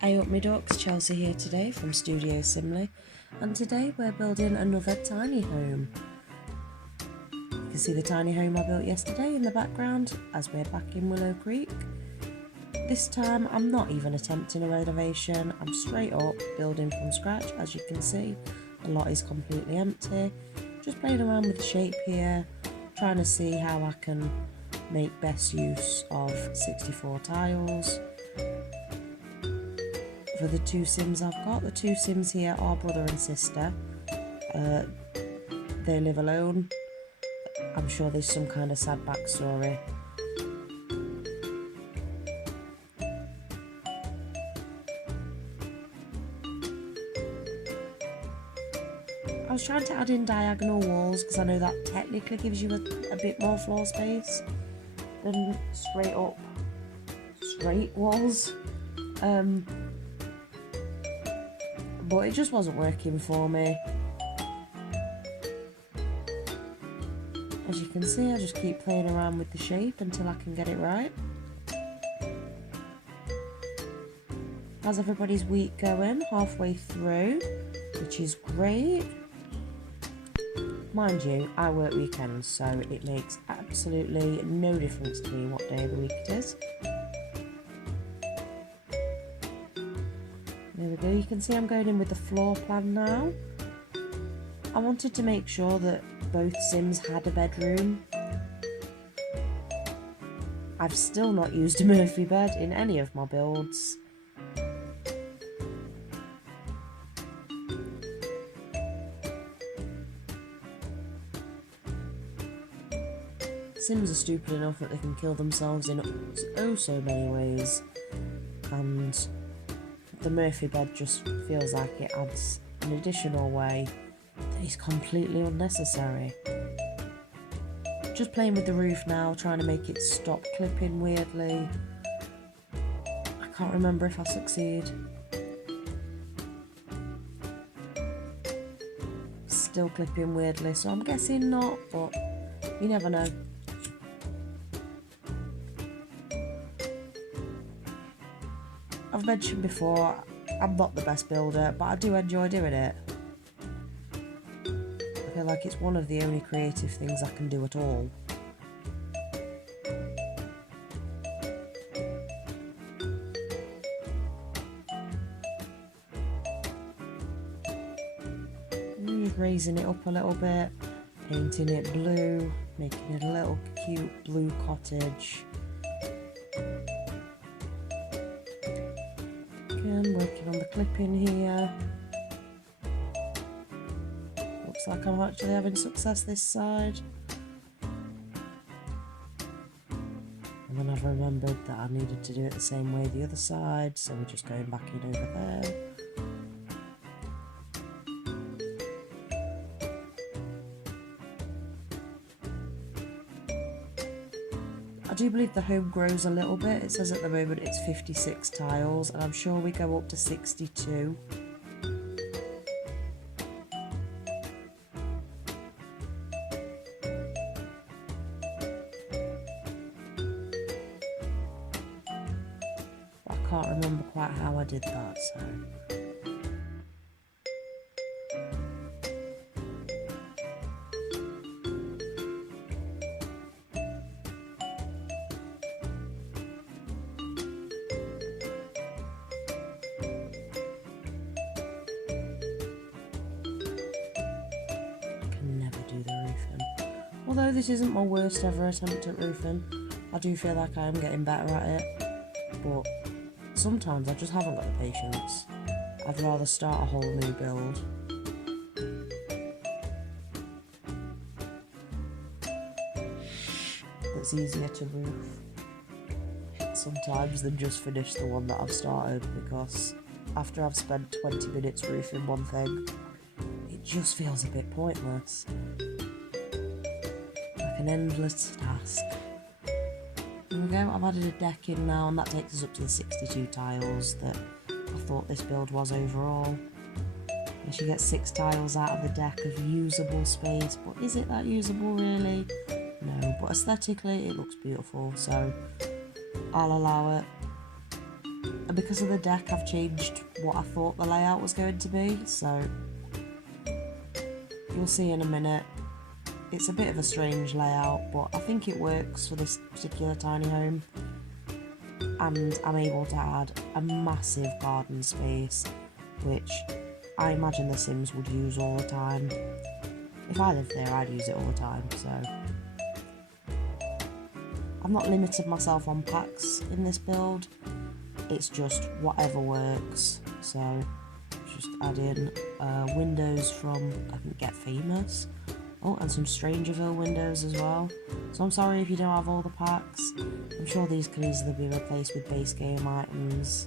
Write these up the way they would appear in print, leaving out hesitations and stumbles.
Hey up me ducks, Chelsea here today from Studio Simli, and today we're building another tiny home. You can see the tiny home I built yesterday in the background as we're back in Willow Creek. This time I'm not even attempting a renovation, I'm straight up building from scratch. As you can see, the lot is completely empty. Just playing around with the shape here, trying to see how I can make best use of 64 tiles. For the two Sims I've got, the two Sims here are brother and sister. They live alone. I'm sure there's some kind of sad backstory. I was trying to add in diagonal walls because I know that technically gives you a bit more floor space than straight walls. But it just wasn't working for me. As you can see, I just keep playing around with the shape until I can get it right. How's everybody's week going? Halfway through, which is great. Mind you, I work weekends, so it makes absolutely no difference to me what day of the week it is. There we go, you can see I'm going in with the floor plan now. I wanted to make sure that both Sims had a bedroom. I've still not used a Murphy bed in any of my builds. Sims are stupid enough that they can kill themselves in oh so many ways, and the Murphy bed just feels like it adds an additional way that is completely unnecessary. Just playing with the roof now, trying to make it stop clipping weirdly. I can't remember if I succeed. Still clipping weirdly, so I'm guessing not, but you never know. I've mentioned before, I'm not the best builder, but I do enjoy doing it. I feel like it's one of the only creative things I can do at all. Raising it up a little bit, painting it blue, making it a little cute blue cottage. Again, working on the clipping here. Looks like I'm actually having success this side. And then I've remembered that I needed to do it the same way the other side, so we're just going back in over there. I do believe the home grows a little bit. It says at the moment it's 56 tiles, and I'm sure we go up to 62. I can't remember quite how I did that, so... Although this isn't my worst ever attempt at roofing, I do feel like I am getting better at it, but sometimes I just haven't got the patience. I'd rather start a whole new build. That's easier to roof sometimes than just finish the one that I've started, because after I've spent 20 minutes roofing one thing, it just feels a bit pointless. An endless task. There we go, I've added a deck in now, and that takes us up to the 62 tiles that I thought this build was overall. And she gets 6 tiles out of the deck of usable space, but is it that usable really? No, but aesthetically it looks beautiful, so I'll allow it. And because of the deck, I've changed what I thought the layout was going to be, so you'll see in a minute. It's a bit of a strange layout, but I think it works for this particular tiny home. And I'm able to add a massive garden space, which I imagine the Sims would use all the time. If I lived there, I'd use it all the time, so. I've not limited myself on packs in this build. It's just whatever works. So, just add in windows from, I think, Get Famous. Oh, and some Strangerville windows as well. So I'm sorry if you don't have all the packs. I'm sure these can easily be replaced with base game items.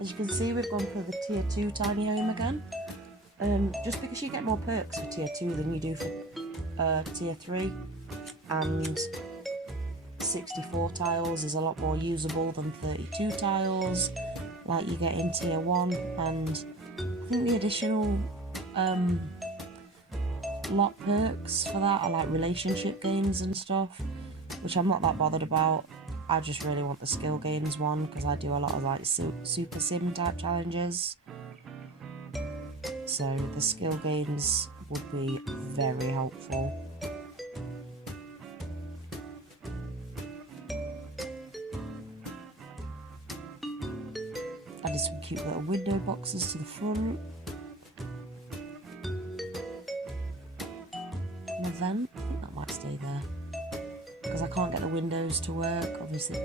As you can see, we've gone for the tier 2 tiny home again. Just because you get more perks for tier 2 than you do for tier 3. And 64 tiles is a lot more usable than 32 tiles like you get in tier 1, and I think the additional lot perks for that are like relationship gains and stuff, which I'm not that bothered about. I just really want the skill gains one because I do a lot of like super sim type challenges, so the skill gains would be very helpful. Added some cute little window boxes to the front. An event, I think that might stay there. Because I can't get the windows to work, obviously,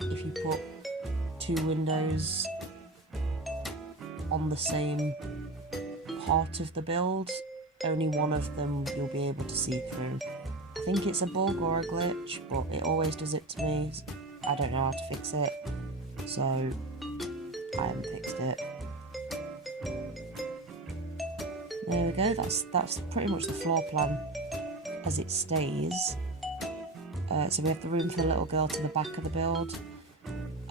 if you put 2 windows on the same part of the build, only one of them you'll be able to see through. I think it's a bug or a glitch, but it always does it to me. I don't know how to fix it, so I haven't fixed it. There we go, that's pretty much the floor plan as it stays. So we have the room for the little girl to the back of the build.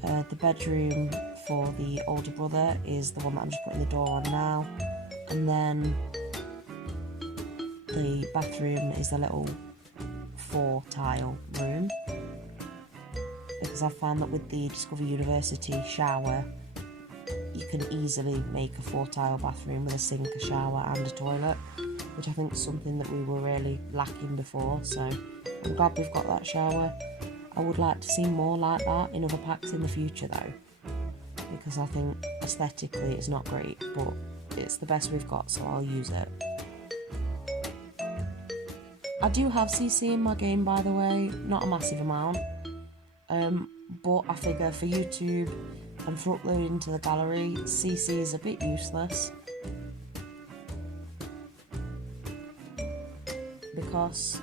The bedroom for the older brother is the one that I'm just putting the door on now. And then the bathroom is the little 4-tile room. Because I've found that with the Discover University shower, you can easily make a 4-tile bathroom with a sink, a shower and a toilet, which I think is something that we were really lacking before, so I'm glad we've got that shower. I would like to see more like that in other packs in the future though, because I think aesthetically it's not great, but it's the best we've got, so I'll use it. I do have CC in my game, by the way, not a massive amount, but I figure for YouTube and for uploading to the gallery, CC is a bit useless. Because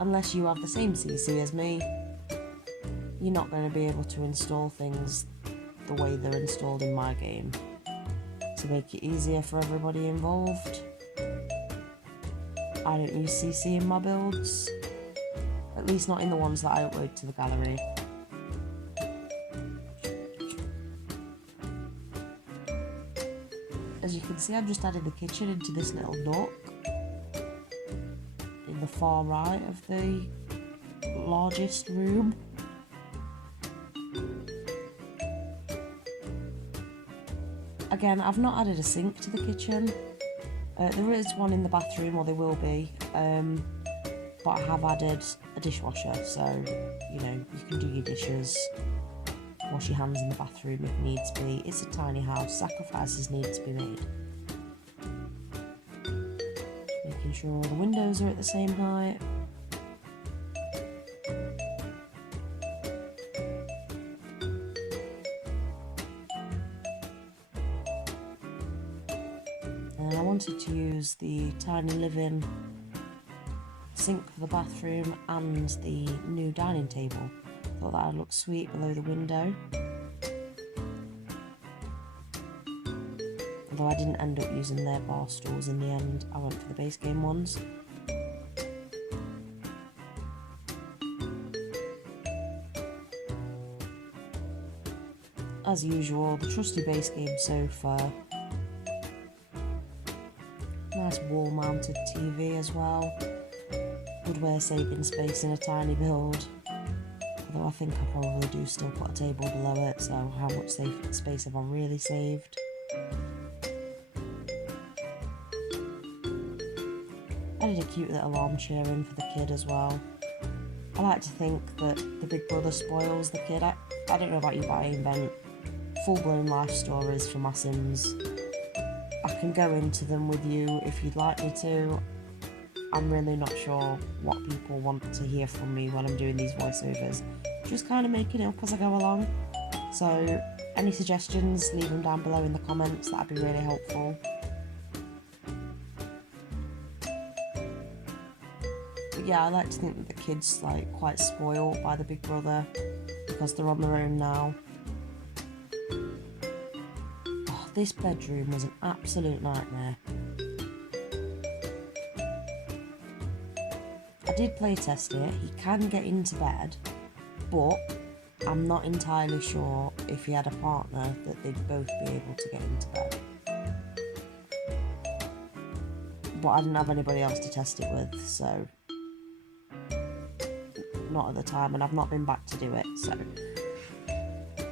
unless you have the same CC as me, you're not going to be able to install things the way they're installed in my game. To make it easier for everybody involved, I don't use CC in my builds, at least not in the ones that I upload to the gallery. As you can see, I've just added the kitchen into this little nook in the far right of the largest room. Again, I've not added a sink to the kitchen. There is one in the bathroom, or there will be, but I have added a dishwasher, so you know, you can do your dishes, wash your hands in the bathroom if needs be. It's a tiny house, sacrifices need to be made. Making sure all the windows are at the same height. And I wanted to use the tiny living sink for the bathroom and the new dining table. Thought that would look sweet below the window. Although I didn't end up using their bar stools in the end, I went for the base game ones. As usual, the trusty base game sofa. nice wall-mounted TV as well. Good way of saving space in a tiny build. Although I think I probably do still put a table below it, so how much space have I really saved? I did a cute little armchair in for the kid as well. I like to think that the big brother spoils the kid. I don't know about you, but I invent full-blown life stories for my Sims. I can go into them with you if you'd like me to. I'm really not sure what people want to hear from me when I'm doing these voiceovers. Just kind of making it up as I go along. So any suggestions, leave them down below in the comments. That'd be really helpful. But yeah, I like to think that the kids like quite spoiled by the big brother because they're on their own now. Oh, this bedroom was an absolute nightmare. I did play test it. He can get into bed, but I'm not entirely sure if he had a partner that they'd both be able to get into bed. But I didn't have anybody else to test it with, so not at the time, and I've not been back to do it, so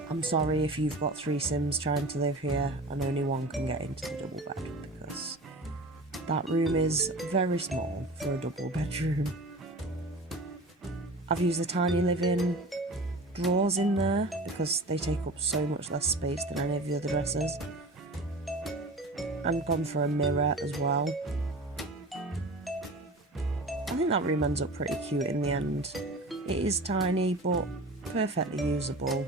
I'm sorry if you've got 3 Sims trying to live here and only one can get into the double bed, because that room is very small for a double bedroom. I've used the tiny living drawers in there because they take up so much less space than any of the other dressers, and gone for a mirror as well. I think that room ends up pretty cute in the end. It is tiny, but perfectly usable.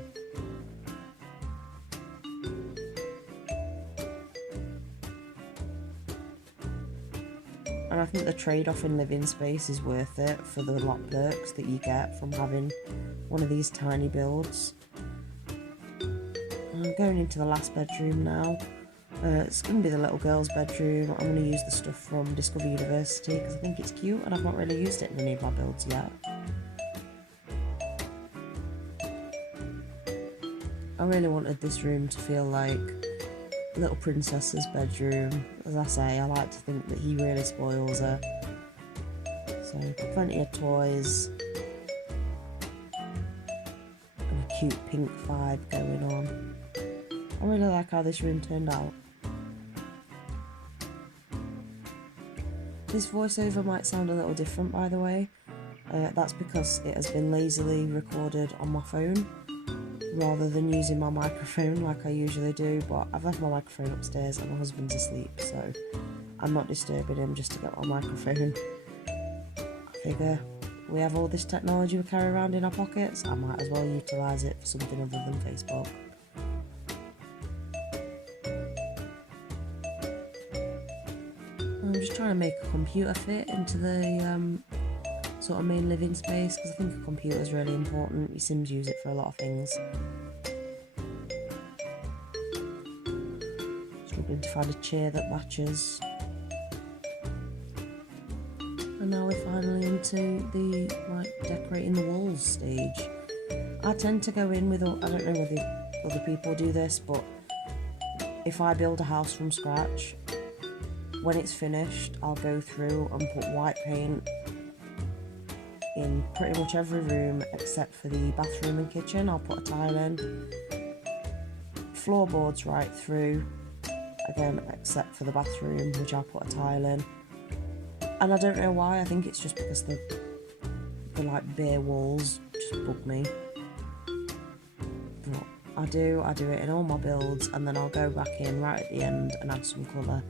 And I think the trade-off in living space is worth it for the lot perks that you get from having one of these tiny builds. I'm going into the last bedroom now. It's going to be the little girl's bedroom. I'm going to use the stuff from Discover University because I think it's cute and I've not really used it in any of my builds yet. I really wanted this room to feel like little princess's bedroom. As I say, I like to think that he really spoils her. So plenty of toys and a cute pink vibe going on. I really like how this room turned out. This voiceover might sound a little different, by the way. That's because it has been lazily recorded on my phone rather than using my microphone like I usually do, but I've left my microphone upstairs and my husband's asleep, so I'm not disturbing him just to get my microphone. I figure we have all this technology we carry around in our pockets, I might as well utilise it for something other than Facebook. I'm just trying to make a computer fit into the sort of main living space because I think a computer is really important. Your Sims use it for a lot of things. Struggling to find a chair that matches. And now we're finally into the decorating the walls stage. I tend to go in with, I don't know whether other people do this, but if I build a house from scratch, when it's finished, I'll go through and put white paint in pretty much every room except for the bathroom and kitchen. I'll put a tile in. Floorboards right through, again, except for the bathroom, which I'll put a tile in. And I don't know why, I think it's just because the like bare walls just bug me. But I do it in all my builds, and then I'll go back in right at the end and add some colour,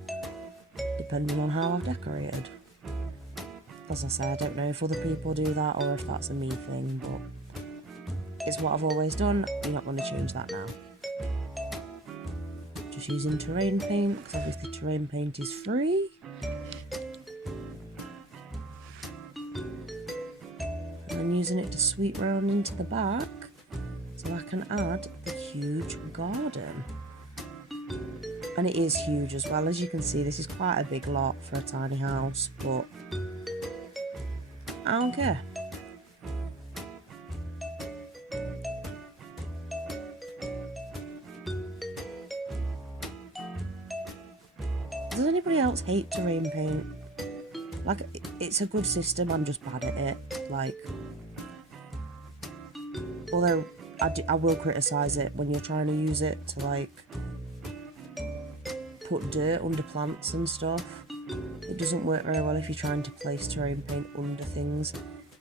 depending on how I've decorated. As I say, I don't know if other people do that or if that's a me thing, but it's what I've always done. I'm not going to change that now. Just using terrain paint, because obviously terrain paint is free. And then using it to sweep round into the back so I can add the huge garden. And it is huge as well. As you can see, this is quite a big lot for a tiny house, but I don't care. Does anybody else else hate terrain paint. Like, it's a good system, I'm just bad at it. Like, although I will criticise it when you're trying to use it to, like, put dirt under plants and stuff. It doesn't work very well if you're trying to place terrain paint under things.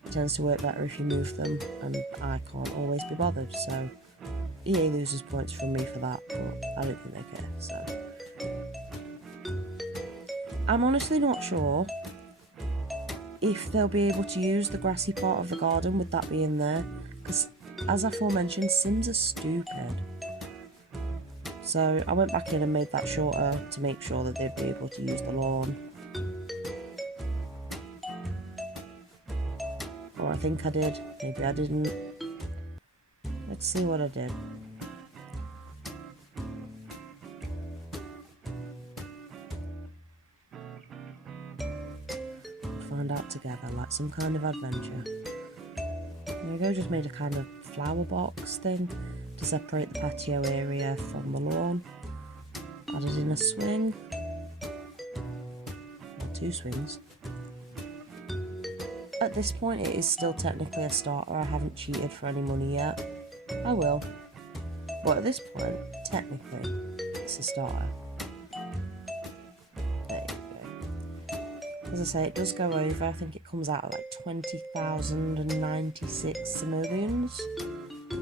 It tends to work better if you move them, and I can't always be bothered, so EA loses points from me for that, but I don't think they care, so. I'm honestly not sure if they'll be able to use the grassy part of the garden with that being there, because as aforementioned, Sims are stupid. So I went back in and made that shorter to make sure that they'd be able to use the lawn. Or I think I did, maybe I didn't. Let's see what I did. Find out together, like some kind of adventure. There we go, just made a kind of flower box thing to separate the patio area from the lawn. Added in a swing. Or 2 swings. At this point it is still technically a starter, I haven't cheated for any money yet. I will. But at this point, technically, it's a starter. There you go. As I say, it does go over, I think it comes out at like 20,096 simoleons,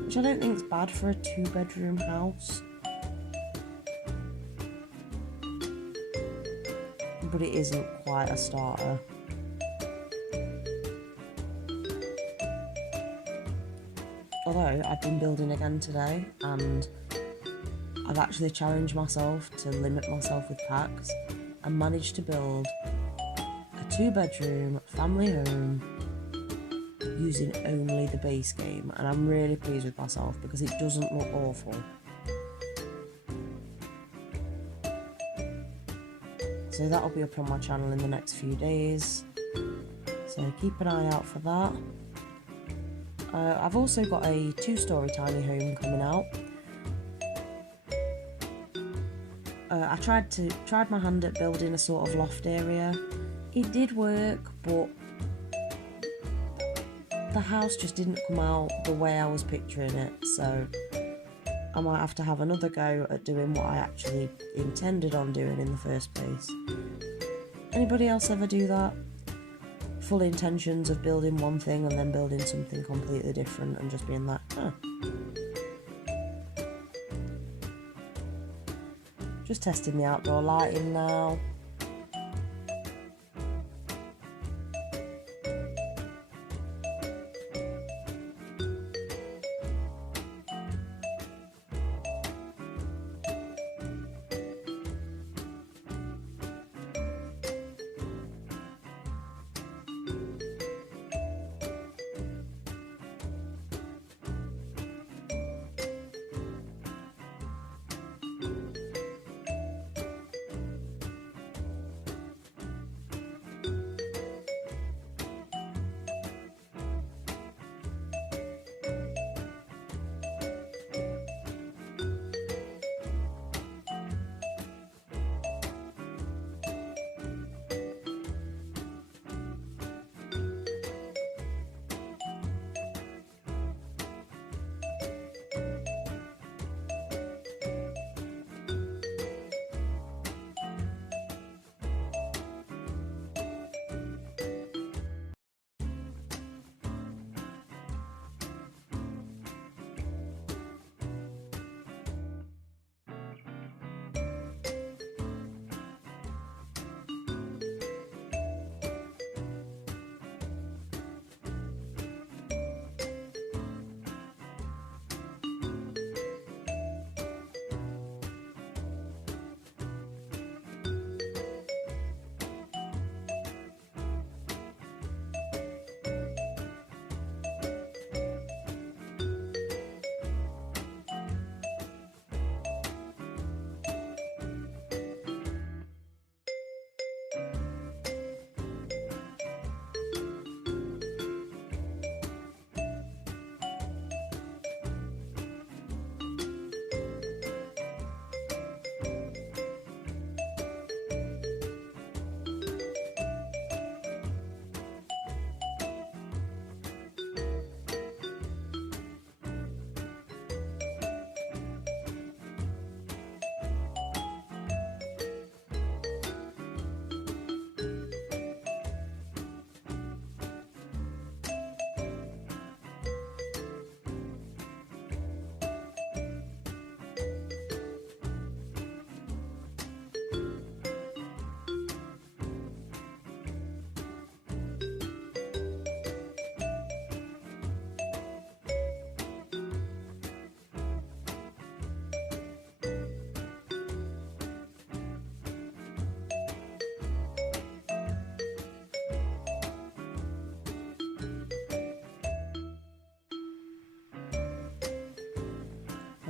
which I don't think is bad for a 2-bedroom house. But it isn't quite a starter. Although I've been building again today and I've actually challenged myself to limit myself with packs and managed to build a 2-bedroom family home using only the base game, and I'm really pleased with myself because it doesn't look awful. So that'll be up on my channel in the next few days, so keep an eye out for that. I've also got a 2-story tiny home coming out. I tried my hand at building a sort of loft area. It did work, but the house just didn't come out the way I was picturing it, so I might have to have another go at doing what I actually intended on doing in the first place. Anybody else ever do that? Full intentions of building one thing and then building something completely different and just being like, huh. Just testing the outdoor lighting now.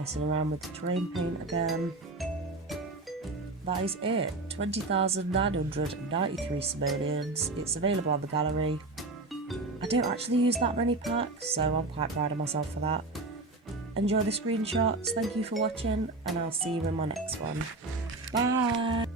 messing around with the terrain paint again. That is it. 20,993 simoleons. It's available on the gallery. I don't actually use that many packs, so I'm quite proud of myself for that. Enjoy the screenshots, thank you for watching, and I'll see you in my next one. Bye!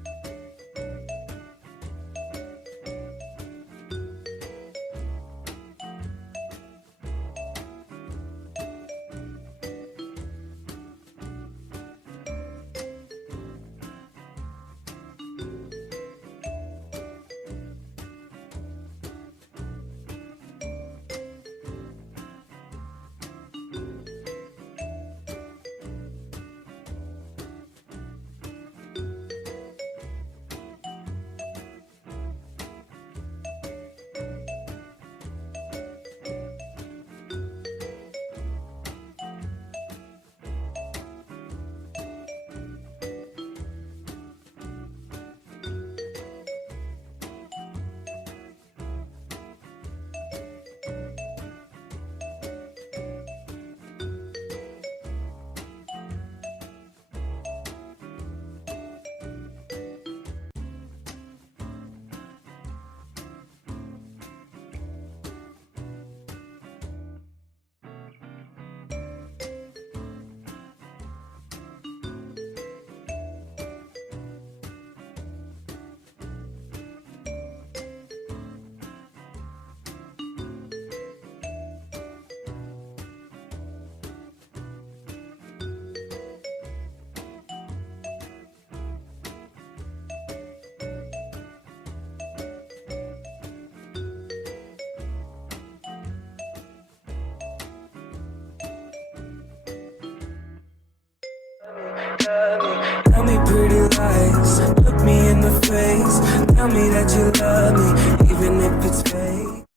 Tell me pretty lies, look me in the face. Tell me that you love me, even if it's fake.